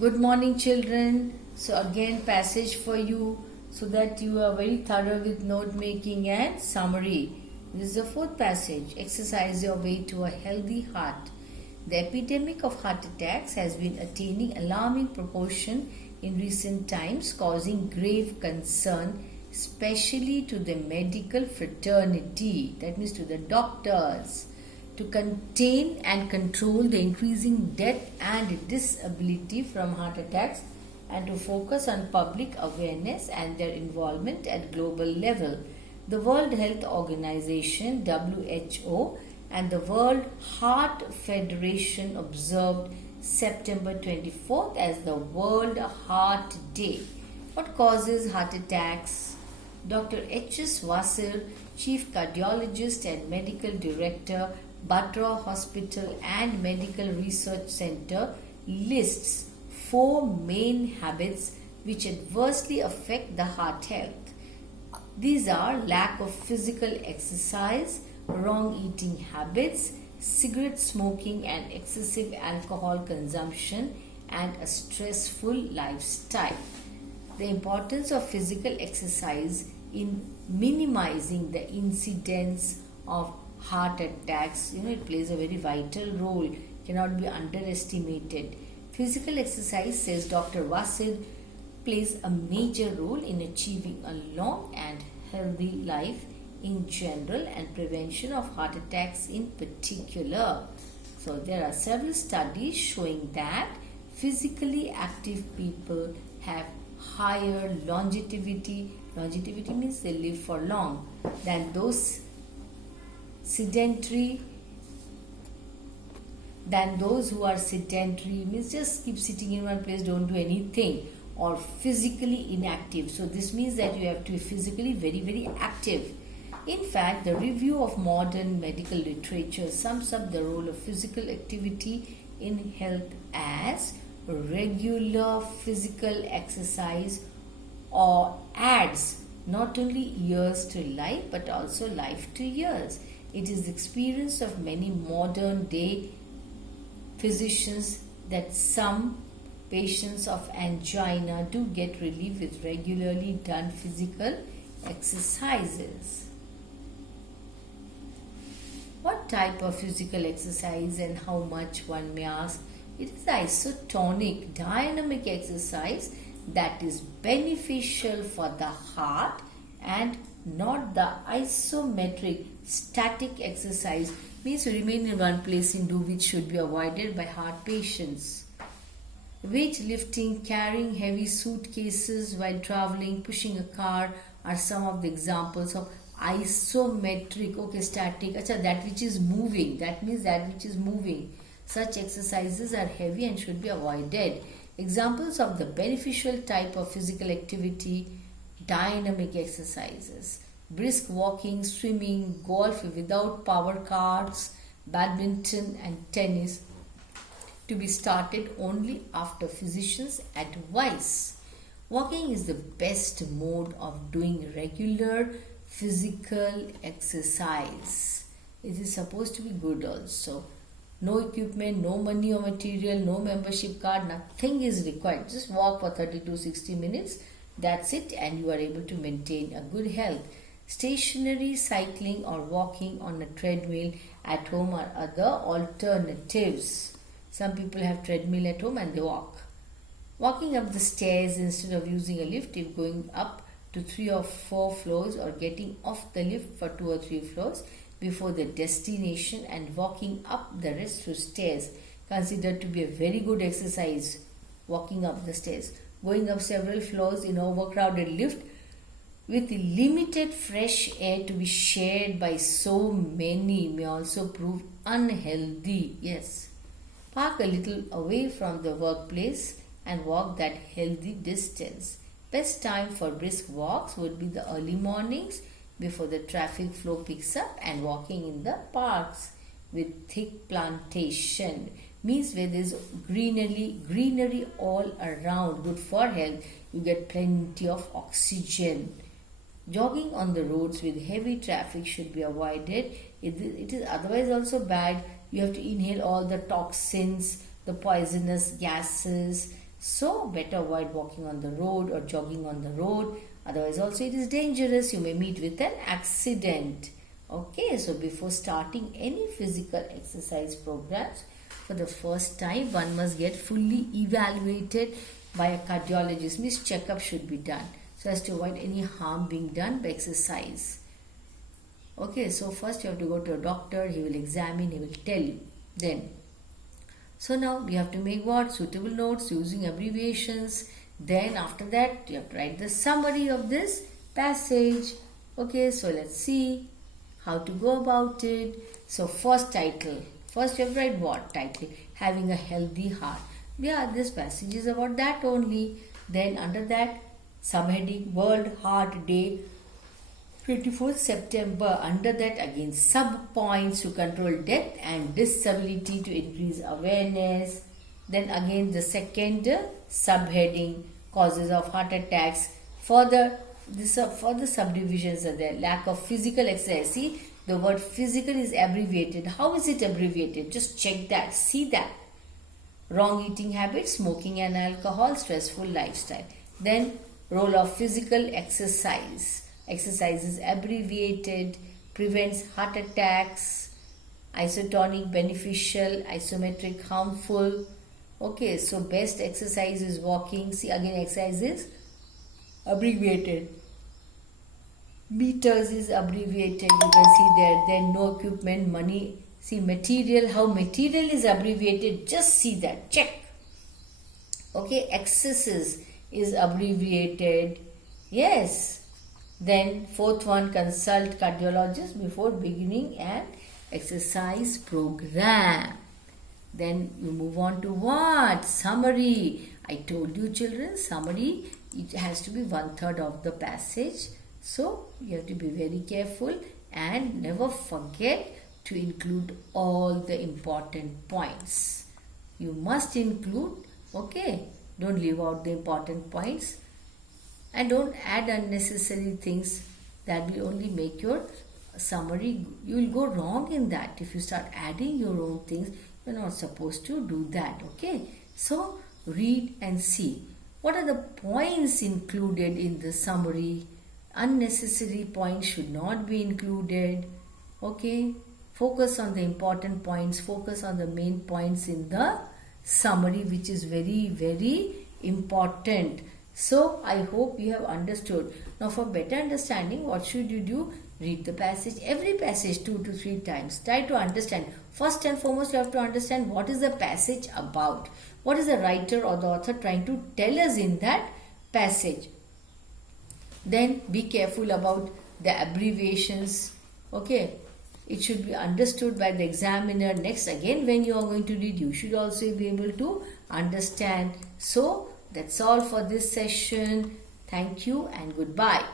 Good morning, children. So, again, passage for you so that you are very thorough with note making and summary. This is the fourth passage. Exercise your way to a healthy heart. The epidemic of heart attacks has been attaining alarming proportion in recent times, causing grave concern, especially to the medical fraternity, that means to the doctors, to contain and control the increasing death and disability from heart attacks and to focus on public awareness and their involvement at global level. The World Health Organization (WHO) and the World Heart Federation observed September 24th as the World Heart Day. What causes heart attacks? Dr. H.S. Wasser, Chief Cardiologist and Medical Director, Batra Hospital and Medical Research Center, lists 4 main habits which adversely affect the heart health. These are lack of physical exercise, wrong eating habits, cigarette smoking and excessive alcohol consumption, and a stressful lifestyle. The importance of physical exercise in minimizing the incidence of heart attacks, it plays a very vital role, cannot be underestimated. Physical exercise, says Dr. Wasid, plays a major role in achieving a long and healthy life in general and prevention of heart attacks in particular. So there are several studies showing that physically active people have higher longevity means they live for long, than those who are sedentary, means just keep sitting in one place, don't do anything, or physically inactive. So this means that you have to be physically very, very active. In fact, the review of modern medical literature sums up the role of physical activity in health as regular physical exercise or adds not only years to life but also life to years. It is the experience of many modern day physicians that some patients of angina do get relief with regularly done physical exercises. What type of physical exercise and how much, one may ask? It is isotonic dynamic exercise that is beneficial for the heart and not the isometric static exercise, means to remain in one place and do, which should be avoided by heart patients. Weightlifting, carrying heavy suitcases while traveling, pushing a car are some of the examples of isometric, static, that which is moving, that means that which is moving. Such exercises are heavy and should be avoided. Examples of the beneficial type of physical activity: dynamic exercises, brisk walking, swimming, golf without power cards, badminton and tennis, to be started only after physician's advice. Walking is the best mode of doing regular physical exercise. It is supposed to be good also. No equipment, no money or material, no membership card, nothing is required. Just walk for 30 to 60 minutes. That's it, and you are able to maintain a good health. Stationary cycling or walking on a treadmill at home are other alternatives. Some people have treadmill at home and they walk. Walking up the stairs instead of using a lift if going up to 3 or 4 floors, or getting off the lift for 2 or 3 floors before the destination and walking up the rest through stairs, considered to be a very good exercise. Walking up the stairs, going up several floors in overcrowded lift with limited fresh air to be shared by so many may also prove unhealthy. Yes. Park a little away from the workplace and walk that healthy distance. Best time for brisk walks would be the early mornings before the traffic flow picks up, and walking in the parks with thick plantation, means where there's greenery all around, good for health. You get plenty of oxygen. Jogging on the roads with heavy traffic should be avoided. It is otherwise also bad. You have to inhale all the toxins, the poisonous gases, So better avoid walking on the road or jogging on the road. Otherwise also it is dangerous. You may meet with an accident. Okay, so before starting any physical exercise programs, for the first time one must get fully evaluated by a cardiologist. Means checkup should be done so as to avoid any harm being done by exercise. Okay, so first you have to go to a doctor, he will examine, he will tell you. Then, so now you have to make what? Suitable notes using abbreviations. Then after that, you have to write the summary of this passage. Okay, so let's see how to go about it. So first title. First you have to write what? Title. Having a healthy heart. Yeah, this passage is about that only. Then under that, subheading World Heart Day 24th September. Under that again sub points to control death and disability to increase awareness. Then again the second subheading causes of heart attacks. Further subdivisions are there. Lack of physical exercise. See, the word physical is abbreviated. How is it abbreviated? Just check that. See that. Wrong eating habits, smoking and alcohol, stressful lifestyle. Then role of physical exercise. Exercise is abbreviated, prevents heart attacks, isotonic beneficial, isometric harmful. Okay, so best exercise is walking. See, again exercise is abbreviated. Meters is abbreviated. You can see there. Then no equipment, money. See material, how material is abbreviated. Just see that. Check. Okay, excesses is abbreviated. Yes. Then fourth one, consult cardiologist before beginning an exercise program. Then you move on to what? Summary. I told you children, summary, it has to be 1/3 of the passage. So you have to be very careful and never forget to include all the important points. You must include, okay? Don't leave out the important points. And don't add unnecessary things that will only make your summary. You will go wrong in that. If you start adding your own things, you're not supposed to do that. Okay. So read and see. What are the points included in the summary? Unnecessary points should not be included. Okay. Focus on the important points. Focus on the main points in the summary, which is very, very important. So, I hope you have understood. Now, for better understanding, what should you do? Read the passage, every passage 2 to 3 times. Try to understand. First and foremost, you have to understand what is the passage about. What is the writer or the author trying to tell us in that passage. Then, be careful about the abbreviations. Okay. It should be understood by the examiner. Next, again, when you are going to read, you should also be able to understand. So, that's all for this session. Thank you and goodbye.